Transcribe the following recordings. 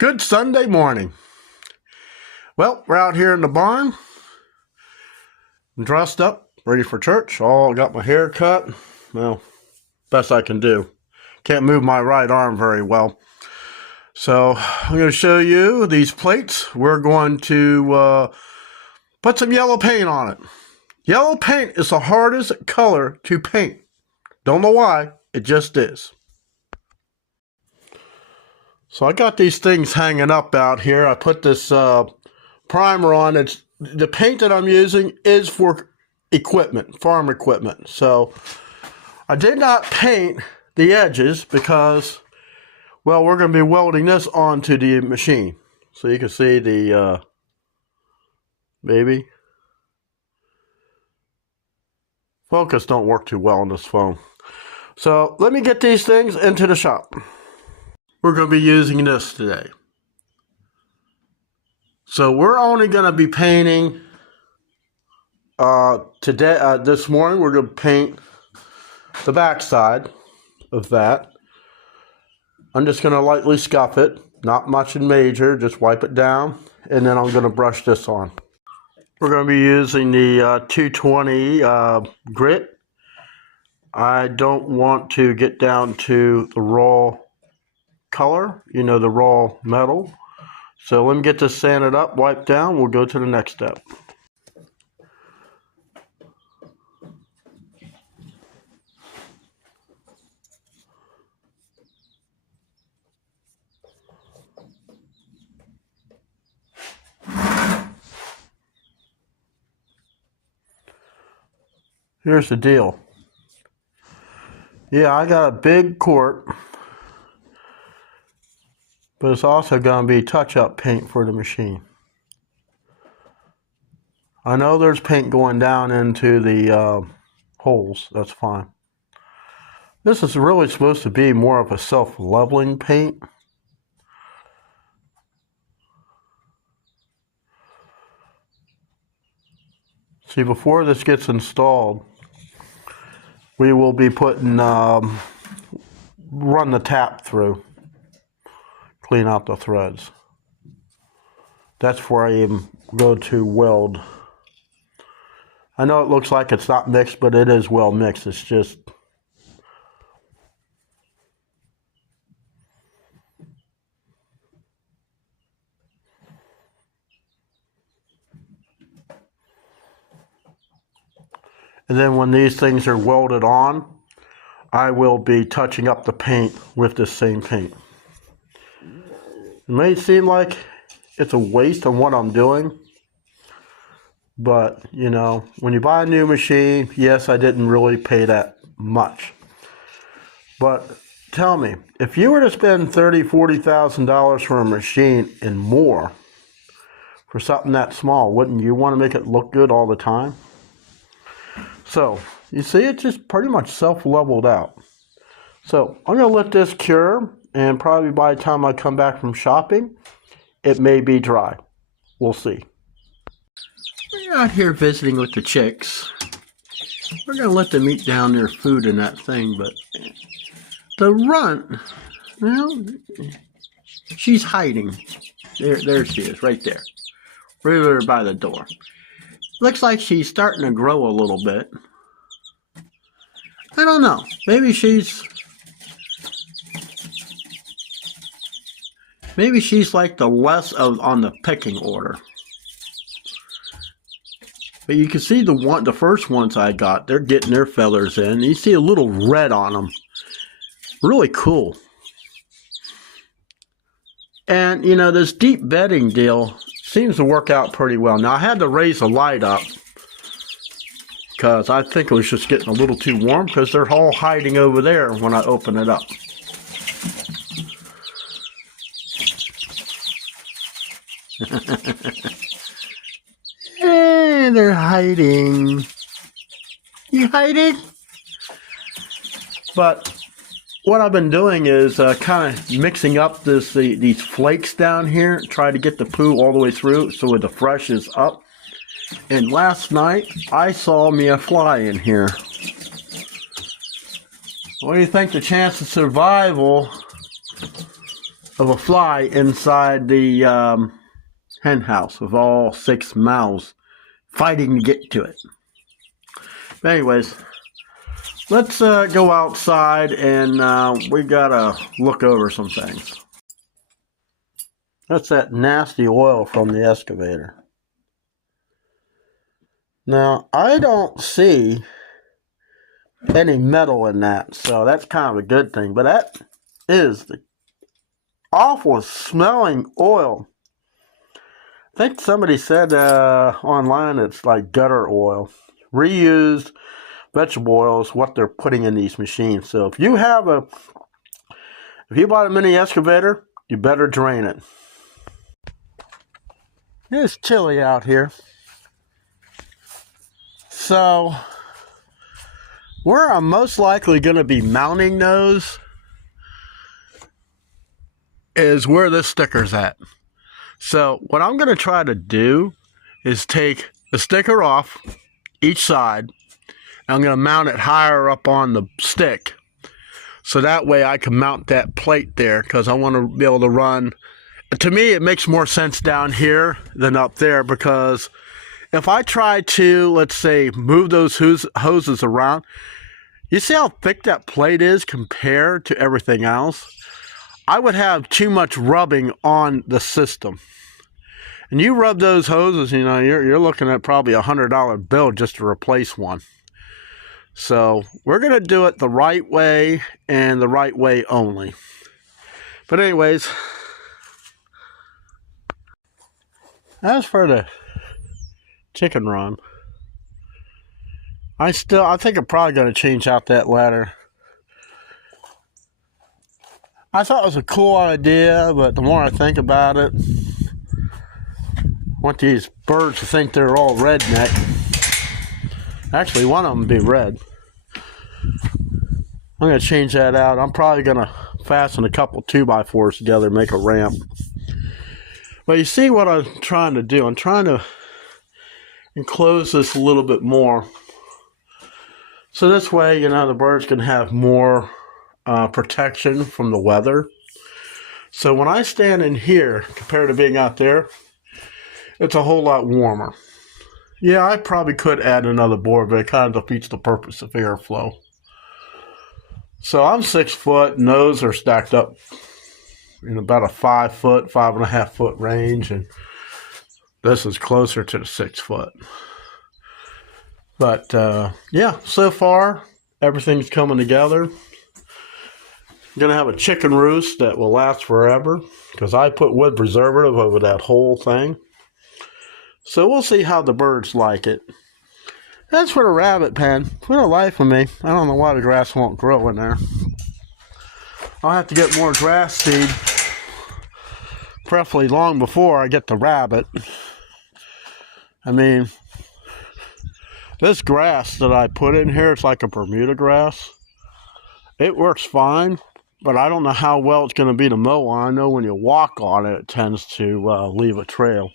Good Sunday morning. Well, we're out here in the barn. I'm dressed up, ready for church. Got my hair cut. Well, best I can do. Can't move my right arm very well. So I'm going to show you these plates. We're going to put some yellow paint on it. Yellow paint is the hardest color to paint. Don't know why, it just is. So I got these things hanging up out here. I put this primer on. The paint that I'm using is for equipment, farm equipment. So I did not paint the edges because, well, we're going to be welding this onto the machine. So you can see the baby. Focus don't work too well on this phone. So let me get these things into the shop. We're going to be using this today. So we're only going to be painting this morning. We're going to paint the back side of that. I'm just going to lightly scuff it, not much in major, just wipe it down, and then I'm going to brush this on. We're going to be using the 220 grit. I don't want to get down to the raw color, the raw metal. So let me get this sanded up, wiped down. We'll go to the next step. Here's the deal. Yeah, I got a big quart, but it's also going to be touch-up paint for the machine. I know there's paint going down into the holes. That's fine. This is really supposed to be more of a self-leveling paint. See, before this gets installed, we will be putting, run the tap through. Clean out the threads. That's where I even go to weld. I know it looks like it's not mixed, but it is well mixed. It's just and then when these things are welded on, I will be touching up the paint with this same paint. It may seem like it's a waste on what I'm doing, but when you buy a new machine, yes, I didn't really pay that much. But tell me, if you were to spend $30,000, $40,000 for a machine and more for something that small, wouldn't you want to make it look good all the time? So you see, it just pretty much self-leveled out. So I'm going to let this cure. And probably by the time I come back from shopping, it may be dry. We'll see. We're out here visiting with the chicks. We're going to let them eat down their food in that thing, but the runt, well, she's hiding. There she is, right there. Right there by the door. Looks like she's starting to grow a little bit. I don't know. Maybe she's like the less on the pecking order. But you can see the first ones I got, they're getting their feathers in. You see a little red on them. Really cool. And this deep bedding deal seems to work out pretty well. Now I had to raise the light up because I think it was just getting a little too warm because they're all hiding over there when I open it up. Hey, they're hiding. You hiding? But what I've been doing is kind of mixing up these flakes down here, try to get the poo all the way through so the fresh is up. And last night I saw me a fly in here. What do you think the chance of survival of a fly inside the hen house with all 6 mouths fighting to get to it. But anyways, let's go outside and we gotta look over some things. That's that nasty oil from the excavator. Now, I don't see any metal in that, so that's kind of a good thing. But that is the awful smelling oil. I think somebody said online it's like gutter oil. Reused vegetable oil is what they're putting in these machines. So if you bought a mini excavator, you better drain it. It's chilly out here. So where I'm most likely going to be mounting those is where this sticker's at. So what I'm going to try to do is take the sticker off each side, and I'm going to mount it higher up on the stick. So that way I can mount that plate there, because I want to be able to run. To me, it makes more sense down here than up there, because if I try to, let's say, move those hoses around, you see how thick that plate is compared to everything else? I would have too much rubbing on the system. And you rub those hoses, you know, you're looking at probably $100 bill just to replace one. So we're going to do it the right way and the right way only. But anyways, as for the chicken run, I think I'm probably going to change out that ladder. I thought it was a cool idea, but the more I think about it, I want these birds to think they're all redneck. Actually, one of them be red. I'm going to change that out. I'm probably going to fasten a couple 2x4s together and make a ramp. But you see what I'm trying to do? I'm trying to enclose this a little bit more. So this way, you know, the birds can have more protection from the weather. So when I stand in here, compared to being out there, it's a whole lot warmer. Yeah, I probably could add another board, but it kind of defeats the purpose of airflow. So I'm 6 foot, and those are stacked up in about a 5 foot, 5.5 foot range, and this is closer to the 6 foot. But yeah, so far everything's coming together. I'm gonna have a chicken roost that will last forever, because I put wood preservative over that whole thing. So we'll see how the birds like it. As for the rabbit pen, for the life of me, I don't know why the grass won't grow in there. I'll have to get more grass seed, preferably long before I get the rabbit. I mean, this grass that I put in here, it's like a Bermuda grass. It works fine, but I don't know how well it's going to be to mow on. I know when you walk on it, it tends to leave a trail.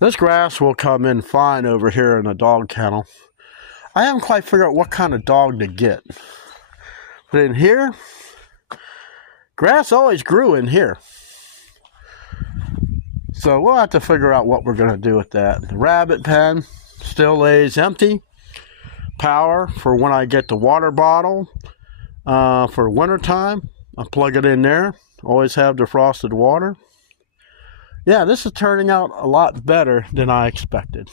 This grass will come in fine over here in the dog kennel. I haven't quite figured out what kind of dog to get. But in here, grass always grew in here. So we'll have to figure out what we're going to do with that. The rabbit pen still lays empty. Power for when I get the water bottle for winter time. I'll plug it in there. Always have defrosted water. Yeah, this is turning out a lot better than I expected.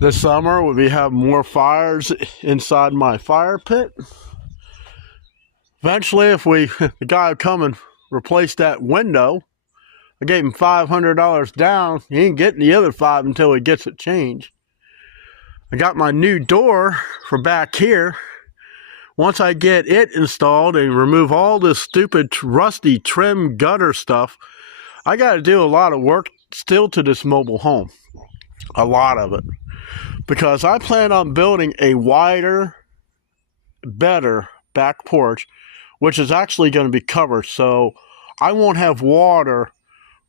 This summer we'll be having more fires inside my fire pit. Eventually, if the guy will come and replace that window, I gave him $500 down. He ain't getting the other $5 until he gets it changed. I got my new door for back here. Once I get it installed and remove all this stupid rusty trim gutter stuff, I got to do a lot of work still to this mobile home. A lot of it. Because I plan on building a wider, better back porch, which is actually going to be covered. So I won't have water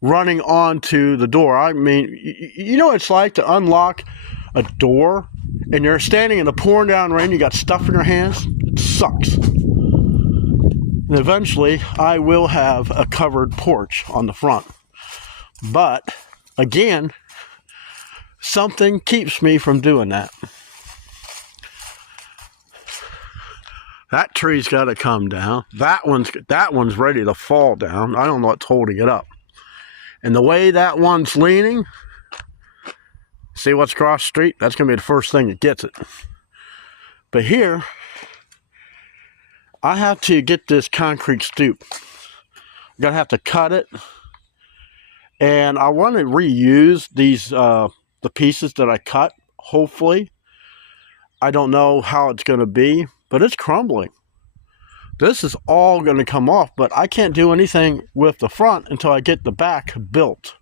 running onto the door. I mean, you know what it's like to unlock a door and you're standing in the pouring down rain, you got stuff in your hands? It sucks. And eventually, I will have a covered porch on the front. But, again, something keeps me from doing that. That tree's got to come down. That one's ready to fall down. I don't know what's holding it up. And the way that one's leaning, see what's across the street? That's going to be the first thing that gets it. But here, I have to get this concrete stoop. I'm going to have to cut it. And I want to reuse these, the pieces that I cut, hopefully. I don't know how it's going to be, but it's crumbling. This is all going to come off, but I can't do anything with the front until I get the back built.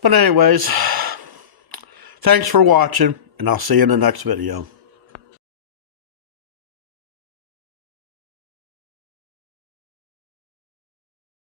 But anyways, thanks for watching, and I'll see you in the next video.